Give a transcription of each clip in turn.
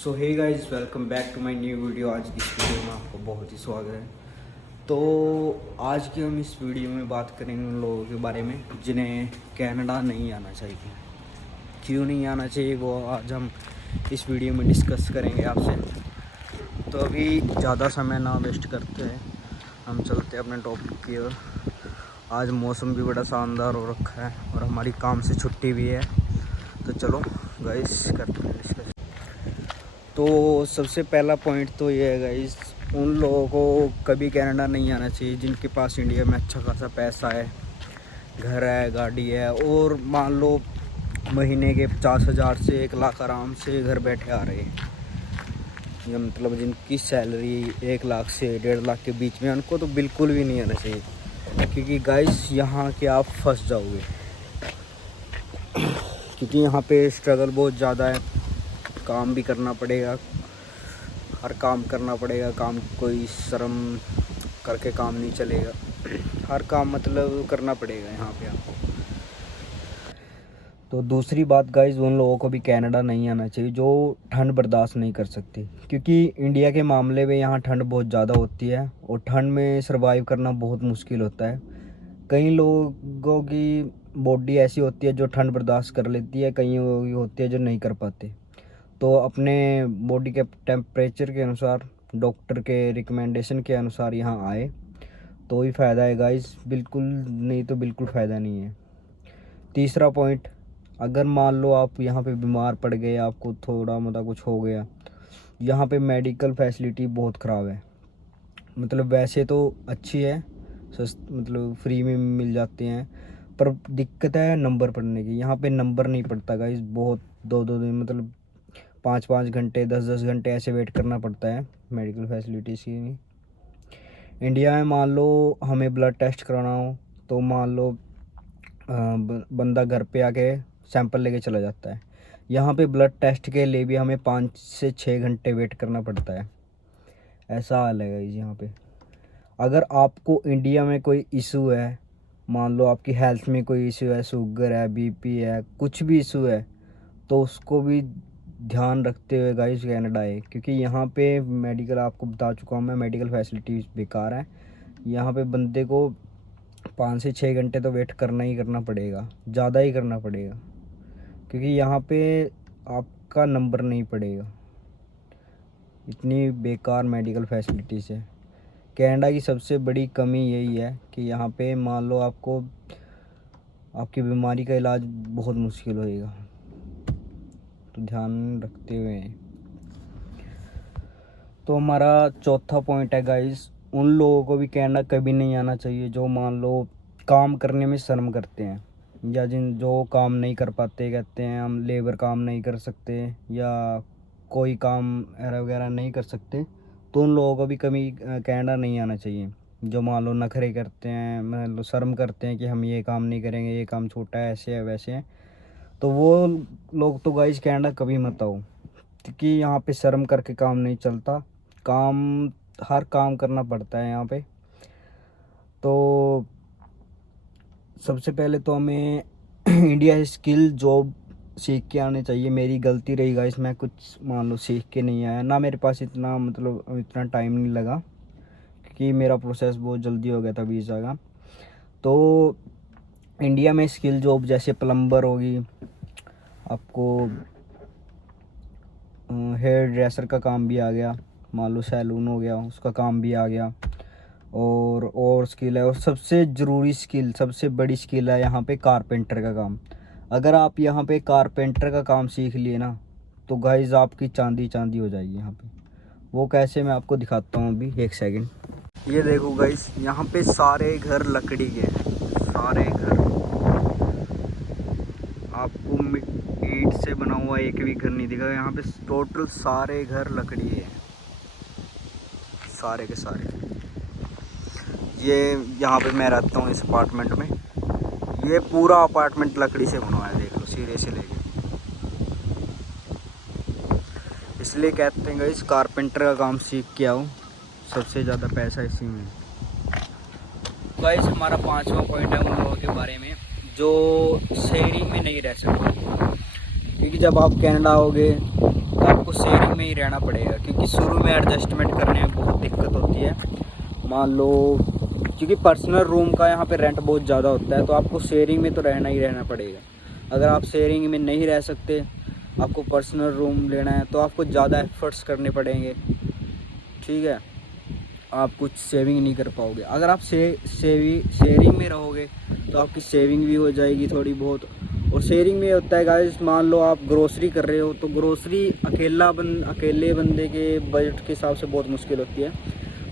So hey guys, welcome back to my new video. आज की इस वीडियो में आपको बहुत ही स्वागत है। तो आज की हम इस वीडियो में बात करेंगे उन लोगों के बारे में जिन्हें कनाडा नहीं आना चाहिए। क्यों नहीं आना चाहिए वो आज हम इस वीडियो में डिस्कस करेंगे आपसे। तो अभी ज़्यादा समय ना वेस्ट करते हैं, हम चलते हैं अपने टॉपिक की ओर। आज मौसम भी बड़ा शानदार हो रखा है और हमारी काम से छुट्टी भी है। तो चलो गाइस करते हैं डिस्कस। तो सबसे पहला पॉइंट तो ये है गाइस, उन लोगों को कभी कनाडा नहीं आना चाहिए जिनके पास इंडिया में अच्छा खासा पैसा है, घर है, गाड़ी है और मान लो महीने के 50,000 से 1 लाख आराम से घर बैठे आ रहे हैं। या मतलब जिनकी सैलरी 1 लाख से 1.5 लाख के बीच में, उनको तो बिल्कुल भी नहीं आना चाहिए, क्योंकि गाइस यहाँ के आप फंस जाओगे। क्योंकि यहाँ पे स्ट्रगल बहुत ज़्यादा है, काम भी करना पड़ेगा, हर काम करना पड़ेगा। काम कोई शर्म करके काम नहीं चलेगा, हर काम मतलब करना पड़ेगा यहाँ पे आपको। तो दूसरी बात गाइस, उन लोगों को भी कनाडा नहीं आना चाहिए जो ठंड बर्दाश्त नहीं कर सकती, क्योंकि इंडिया के मामले में यहाँ ठंड बहुत ज़्यादा होती है और ठंड में सर्वाइव करना बहुत मुश्किल होता है। कई लोगों की बॉडी ऐसी होती है जो ठंड बर्दाश्त कर लेती है, कई होती है जो नहीं कर पाते। तो अपने बॉडी के टेम्परेचर के अनुसार, डॉक्टर के रिकमेंडेशन के अनुसार यहाँ आए तो ही फ़ायदा है गाइस, बिल्कुल नहीं तो बिल्कुल फ़ायदा नहीं है। तीसरा पॉइंट, अगर मान लो आप यहाँ पे बीमार पड़ गए, आपको थोड़ा मोटा कुछ हो गया, यहाँ पे मेडिकल फैसिलिटी बहुत ख़राब है। मतलब वैसे तो अच्छी है, मतलब फ्री में मिल जाते हैं, पर दिक्कत है नंबर पढ़ने की। यहाँ पे नंबर नहीं पड़ता गाइस, बहुत 2-2 दिन मतलब 5-5 घंटे 10-10 घंटे ऐसे वेट करना पड़ता है मेडिकल फैसिलिटीज़ की। इंडिया में मान लो हमें ब्लड टेस्ट कराना हो तो मान लो बंदा घर पे आके सैंपल लेके चला जाता है। यहाँ पे ब्लड टेस्ट के लिए भी हमें 5 से 6 घंटे वेट करना पड़ता है। ऐसा हाल है गाइस यहाँ पे। अगर आपको इंडिया में कोई इशू है, मान लो आपकी हेल्थ में कोई इशू है, शुगर है, बीपी है, कुछ भी इशू है, तो उसको भी ध्यान रखते हुए गाइस कनाडा है। क्योंकि यहाँ पे मेडिकल, आपको बता चुका हूँ मैं, मेडिकल फैसिलिटीज़ बेकार है। यहाँ पे बंदे को 5 से 6 घंटे तो वेट करना ही करना पड़ेगा, ज़्यादा ही करना पड़ेगा, क्योंकि यहाँ पे आपका नंबर नहीं पड़ेगा। इतनी बेकार मेडिकल फैसिलिटीज़ है। कनाडा की सबसे बड़ी कमी यही है कि यहाँ पे मान लो आपको आपकी बीमारी का इलाज बहुत मुश्किल होएगा, तो ध्यान रखते हुए। तो हमारा चौथा पॉइंट है गाइस, उन लोगों को भी कनाडा कभी नहीं आना चाहिए जो मान लो काम करने में शर्म करते हैं, या जो काम नहीं कर पाते, कहते हैं हम लेबर काम नहीं कर सकते या कोई काम वगैरह नहीं कर सकते, तो उन लोगों को भी कभी कनाडा नहीं आना चाहिए। जो मान लो नखरे करते हैं, मान लो शर्म करते हैं कि हम ये काम नहीं करेंगे, ये काम छोटा है, ऐसे है वैसे है, तो वो लोग तो गाइस कनाडा कभी मत आओ, क्योंकि यहाँ पे शर्म करके काम नहीं चलता। काम, हर काम करना पड़ता है यहाँ पे। तो सबसे पहले तो हमें इंडिया से स्किल जॉब सीख के आने चाहिए। मेरी गलती रही गाइस, मैं कुछ मान लो सीख के नहीं आया ना, मेरे पास इतना मतलब इतना टाइम नहीं लगा, क्योंकि मेरा प्रोसेस बहुत जल्दी हो गया था वीज़ा का। तो इंडिया में स्किल जॉब जैसे प्लम्बर होगी, आपको हेयर ड्रेसर का काम भी आ गया, मान लो सैलून हो गया, उसका काम भी आ गया, और स्किल है। और सबसे ज़रूरी स्किल, सबसे बड़ी स्किल है यहाँ पे कारपेंटर का काम। अगर आप यहाँ पे कारपेंटर का काम सीख लिए ना, तो गाइस आपकी चांदी चांदी हो जाएगी यहाँ पे। वो कैसे, मैं आपको दिखाता हूँ अभी, एक सेकंड। ये देखो गाइस, यहाँ पे सारे घर लकड़ी के हैं, सारे घर। आपको ईंट से बना हुआ एक भी घर नहीं दिखेगा यहाँ पे, टोटल सारे घर लकड़ी है, सारे के सारे। ये यहाँ पे मैं रहता हूँ इस अपार्टमेंट में, ये पूरा अपार्टमेंट लकड़ी से बना हुआ है, देख लो सिरे से लेके। इसलिए कहते हैं गाइस कारपेंटर का काम सीख के आओ, सबसे ज़्यादा पैसा इसी में। गाइस हमारा 5वां पॉइंट है उन लोगों के बारे में जो शेयरिंग में नहीं रह सकते, क्योंकि जब आप कनाडा आओगे तो आपको शेयरिंग में ही रहना पड़ेगा, क्योंकि शुरू में एडजस्टमेंट करने में बहुत दिक्कत होती है। मान लो, क्योंकि पर्सनल रूम का यहाँ पे रेंट बहुत ज़्यादा होता है, तो आपको शेयरिंग में तो रहना ही रहना पड़ेगा। अगर आप शेयरिंग में नहीं रह सकते, आपको पर्सनल रूम लेना है, तो आपको ज़्यादा एफर्ट्स करने पड़ेंगे, ठीक है। आप कुछ सेविंग नहीं कर पाओगे। अगर आप शेयरिंग में रहोगे तो आपकी सेविंग भी हो जाएगी थोड़ी बहुत। और शेयरिंग में होता है गाइस, मान लो आप ग्रोसरी कर रहे हो, तो ग्रोसरी अकेले बंदे के बजट के हिसाब से बहुत मुश्किल होती है।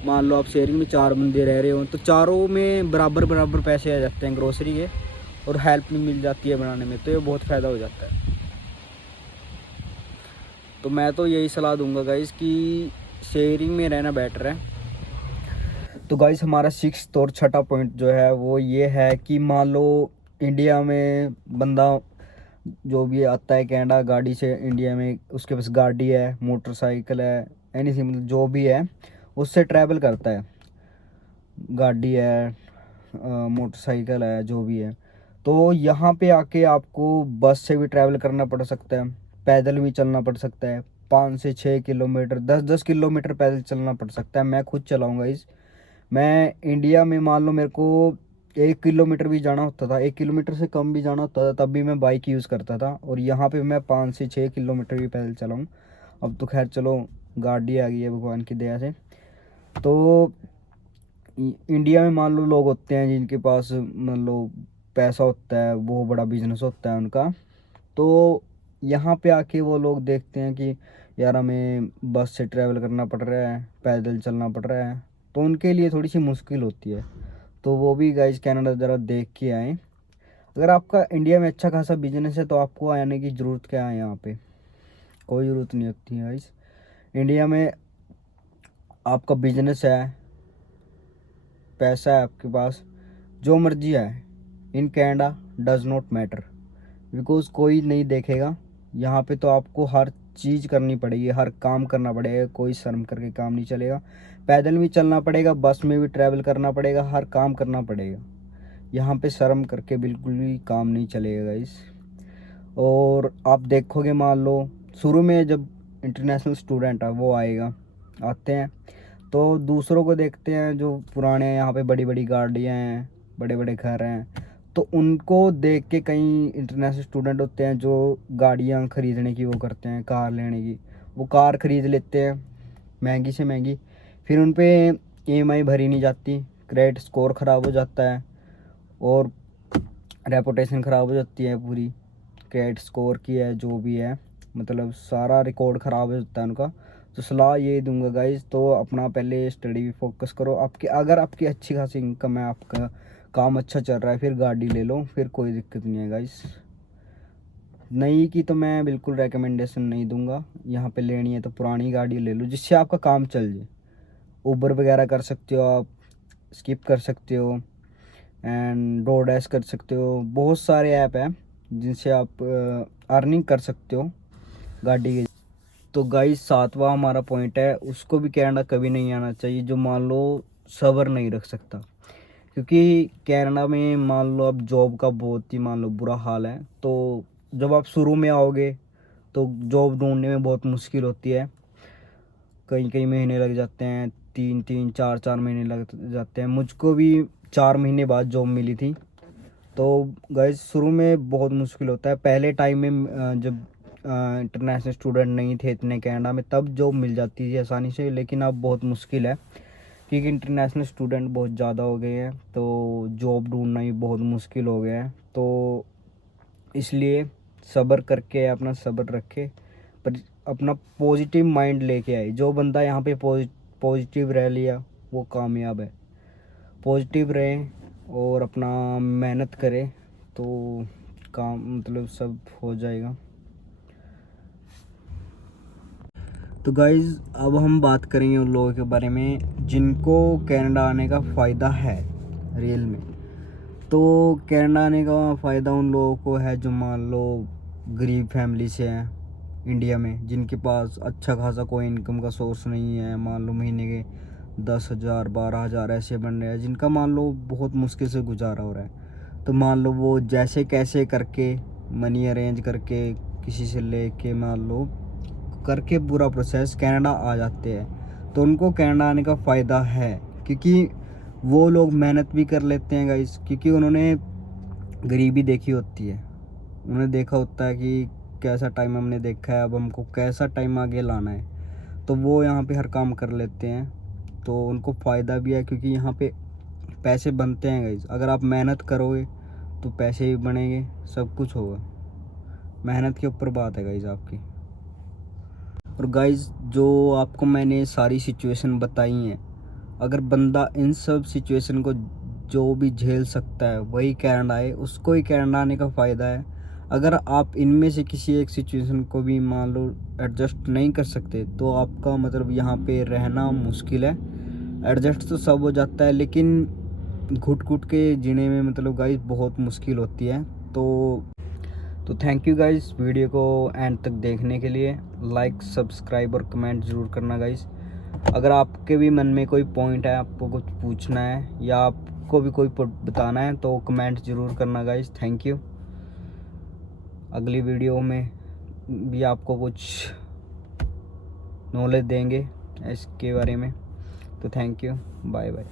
मान लो आप शेयरिंग में 4 बंदे रह रहे हो, तो चारों में बराबर बराबर पैसे आ जाते हैं ग्रोसरी के, और हेल्प भी मिल जाती है बनाने में, तो ये बहुत फ़ायदा हो जाता है। तो मैं तो यही सलाह दूंगा गाइस कि शेयरिंग में रहना बेटर है। तो गाइस हमारा 6th और छठा पॉइंट जो है वो ये है कि मान लो इंडिया में बंदा जो भी आता है कनाडा गाड़ी से, इंडिया में उसके पास गाड़ी है, मोटरसाइकिल है, एनीथिंग, मतलब जो भी है उससे ट्रैवल करता है, गाड़ी है, मोटरसाइकिल है, जो भी है। तो यहाँ पे आके आपको बस से भी ट्रैवल करना पड़ सकता है, पैदल भी चलना पड़ सकता है, 5 से 6 किलोमीटर, 10-10 किलोमीटर पैदल चलना पड़ सकता है। मैं खुद चलाऊँगा मैं इंडिया में मान लो मेरे को 1 किलोमीटर भी जाना होता था, 1 किलोमीटर से कम भी जाना होता था, तब भी मैं बाइक यूज़ करता था। और यहाँ पे मैं 5 से 6 किलोमीटर भी पैदल चलाऊँ। अब तो खैर चलो गाड़ी आ गई है भगवान की दया से। तो इंडिया में मान लो लोग होते हैं जिनके पास मान लो पैसा होता है, वो बड़ा बिजनेस होता है उनका, तो यहाँ पे आके वो लोग देखते हैं कि यार हमें बस से ट्रैवल करना पड़ रहा है, पैदल चलना पड़ रहा है, तो उनके लिए थोड़ी सी मुश्किल होती है। तो वो भी गाइस कनाडा ज़रा देख के आएँ। अगर आपका इंडिया में अच्छा खासा बिजनेस है तो आपको आने की ज़रूरत क्या है, यहाँ पे कोई ज़रूरत नहीं होती है गाइस। इंडिया में आपका बिजनेस है, पैसा है आपके पास, जो मर्जी है, in Canada does not matter, because कोई नहीं देखेगा। यहाँ पे तो आपको हर चीज़ करनी पड़ेगी, हर काम करना पड़ेगा, कोई शर्म करके काम नहीं चलेगा। पैदल भी चलना पड़ेगा, बस में भी ट्रैवल करना पड़ेगा, हर काम करना पड़ेगा। यहाँ पे शर्म करके बिल्कुल भी काम नहीं चलेगा गाइस। और आप देखोगे, मान लो शुरू में जब इंटरनेशनल स्टूडेंट है वो आते हैं, तो दूसरों को देखते हैं जो पुराने हैं, यहाँ पे बड़ी बड़ी गाड़ियाँ हैं, बड़े बड़े घर हैं, तो उनको देख के कई इंटरनेशनल स्टूडेंट होते हैं जो गाड़ियाँ ख़रीदने की वो करते हैं, कार लेने की, वो कार ख़रीद लेते हैं महंगी से महंगी, फिर उन पे ईएमआई भरी नहीं जाती, क्रेडिट स्कोर ख़राब हो जाता है, और रेपुटेशन ख़राब हो जाती है पूरी, क्रेडिट स्कोर की है जो भी है, मतलब सारा रिकॉर्ड ख़राब हो जाता है उनका। तो सलाह ये दूंगा गाइज, तो अपना पहले स्टडी भी फोकस करो। अगर आपकी अच्छी खासी इनकम है, आपका काम अच्छा चल रहा है, फिर गाड़ी ले लो, फिर कोई दिक्कत नहीं है गाइज। नई की तो मैं बिल्कुल रेकमेंडेशन नहीं दूंगा, यहाँ पे लेनी है तो पुरानी गाड़ी ले लो जिससे आपका काम चल जाए। ऊबर वगैरह कर सकते हो आप, स्किप कर सकते हो, एंड डोरडैश कर सकते हो, बहुत सारे ऐप हैं जिनसे आप अर्निंग कर सकते हो गाड़ी के। तो गाइस 7वां हमारा पॉइंट है, उसको भी कनाडा कभी नहीं आना चाहिए जो मान लो सब्र नहीं रख सकता। क्योंकि कनाडा में मान लो अब जॉब का बहुत ही मान लो बुरा हाल है, तो जब आप शुरू में आओगे तो जॉब ढूंढने में बहुत मुश्किल होती है, कई कई महीने लग जाते हैं, 3-3 4-4 महीने लग जाते हैं। मुझको भी 4 महीने बाद जॉब मिली थी। तो गाइस शुरू में बहुत मुश्किल होता है, पहले टाइम में जब इंटरनेशनल स्टूडेंट नहीं थे इतने कनाडा में, तब जॉब मिल जाती थी आसानी से, लेकिन अब बहुत मुश्किल है क्योंकि इंटरनेशनल स्टूडेंट बहुत ज़्यादा हो गए हैं, तो जॉब ढूंढना भी बहुत मुश्किल हो गया है। तो इसलिए सब्र करके अपना सब्र रखे, पर अपना पॉजिटिव माइंड लेके आए। जो बंदा यहाँ पे पॉजिटिव रह लिया वो कामयाब है। पॉजिटिव रहें और अपना मेहनत करें तो काम मतलब सब हो जाएगा। तो गाइज़ अब हम बात करेंगे उन लोगों के बारे में जिनको कनाडा आने का फ़ायदा है रियल में। तो कनाडा आने का फ़ायदा उन लोगों को है जो मान लो गरीब फैमिली से हैं इंडिया में, जिनके पास अच्छा खासा कोई इनकम का सोर्स नहीं है, मान लो महीने के 10,000 12,000 ऐसे बन रहे हैं, जिनका मान लो बहुत मुश्किल से गुजारा हो रहा है। तो मान लो वो जैसे कैसे करके मनी अरेंज करके किसी से ले के मान लो करके पूरा प्रोसेस कनाडा आ जाते हैं। तो उनको कनाडा आने का फ़ायदा है, क्योंकि वो लोग मेहनत भी कर लेते हैं गाइस, क्योंकि उन्होंने गरीबी देखी होती है, उन्होंने देखा होता है कि कैसा टाइम हमने देखा है, अब हमको कैसा टाइम आगे लाना है। तो वो यहाँ पे हर काम कर लेते हैं, तो उनको फ़ायदा भी है, क्योंकि यहाँ पे पैसे बनते हैं गाइस। अगर आप मेहनत करोगे तो पैसे भी बनेंगे, सब कुछ होगा। मेहनत के ऊपर बात है गाइस आपकी। और गाइस जो आपको मैंने सारी सिचुएशन बताई हैं, अगर बंदा इन सब सिचुएशन को जो भी झेल सकता है वही कनाडा आए, उसको ही कनाडा आने का फ़ायदा है। अगर आप इनमें से किसी एक सिचुएशन को भी मान लो एडजस्ट नहीं कर सकते, तो आपका मतलब यहाँ पे रहना मुश्किल है। एडजस्ट तो सब हो जाता है, लेकिन घुट घुट के जीने में मतलब गाइस बहुत मुश्किल होती है। तो थैंक यू गाइस वीडियो को एंड तक देखने के लिए। लाइक, सब्सक्राइब और कमेंट ज़रूर करना गाइस। अगर आपके भी मन में कोई पॉइंट है, आपको कुछ पूछना है या आपको भी कोई बताना है, तो कमेंट ज़रूर करना गाइस। Thank you. अगली वीडियो में भी आपको कुछ नॉलेज देंगे इसके बारे में। तो थैंक यू, बाय बाय।